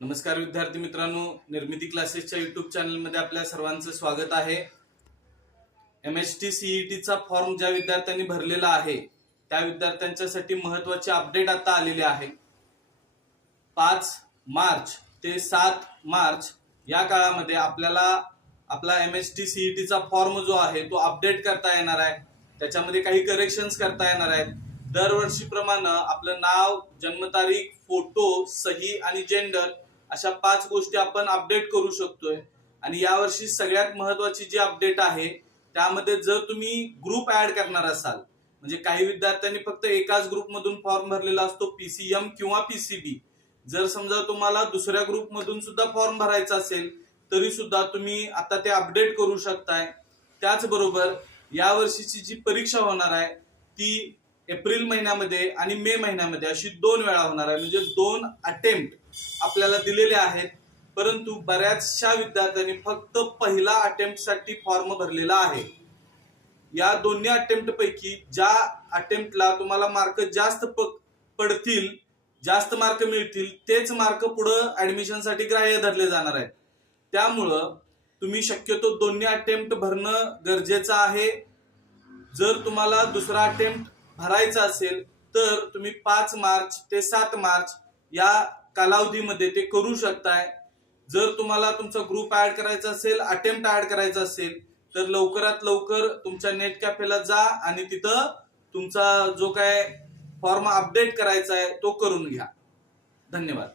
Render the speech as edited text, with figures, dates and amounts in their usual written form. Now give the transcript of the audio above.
नमस्कार विद्यार्थी मित्रांनो, निर्मिती क्लासेसच्या युट्यूब चॅनलमध्ये आपल्या सर्वांचं स्वागत आहे। MHT CET चा फॉर्म ज्या विद्यार्थ्यांनी भरलेला आहे त्या विद्यार्थ्यांच्यासाठी महत्त्वाचे अपडेट आता आलेले आहे। 5 मार्च ते 7 मार्च या काळामध्ये आपल्याला आपला MHT CET चा फॉर्म जो आहे तो अपडेट करता येणार आहे। त्याच्यामध्ये काही करेक्शन्स करता येणार आहेत। दरवर्षीप्रमाणे आपलं नाव, जन्मतारीख, फोटो, सही आणि जेंडर अशा 5 गोष्टी आपण अपडेट करू शकतोय। आणि यावर्षी सगळ्यात महत्त्वाची जी अपडेट आहे त्यामध्ये जर तुम्ही ग्रुप ऍड करणार असाल, म्हणजे काही विद्यार्थ्यांनी फक्त एकाच ग्रुपमधून फॉर्म भरलेला असतो, PCM किंवा PCB। जर समजा तुम्हाला दुसऱ्या ग्रुपमधून सुद्धा फॉर्म भरायचा असेल तरी सुद्धा तुम्ही आता ते अपडेट करू शकताय। त्याचबरोबर यावर्षीची जी परीक्षा होणार आहे ती एप्रिल महिन्यामध्ये आणि मे महिन्यामध्ये अशी 2 वेळा होणार आहे, म्हणजे 2 अटेम्प्ट आपल्याला दिलेले आहेत। परंतु बऱ्याचशा विद्यार्थ्यांनी फक्त पहिला अटेम्प्ट साठी फॉर्म भरलेला आहे। या दोन्ही अटेम्प्ट पैकी ज्या अटेम्प्टला तुम्हाला मार्क जास्त पडतील, जास्त मार्क मिळतील, तेच मार्क पुढे ऍडमिशन साठी ग्राह्य धरले जाणार आहेत। त्यामुळं तुम्ही शक्यतो दोन्ही अटेम्प्ट भरणं गरजेचं आहे। जर तुम्हाला दुसरा अटेम्प्ट भरायचा असेल तर तुम्ही 5 मार्च ते 7 मार्च या कालावधीमध्ये ते करू शकताय। जर तुम्हाला तुमचा ग्रुप ऍड करायचा असेल, अटेम्प्ट ऍड करायचा असेल तर लवकरात लवकर तुमच्या नेट कॅफेला जा आणि तिथं तुमचा जो काय फॉर्म अपडेट करायचा आहे तो करून घ्या। धन्यवाद।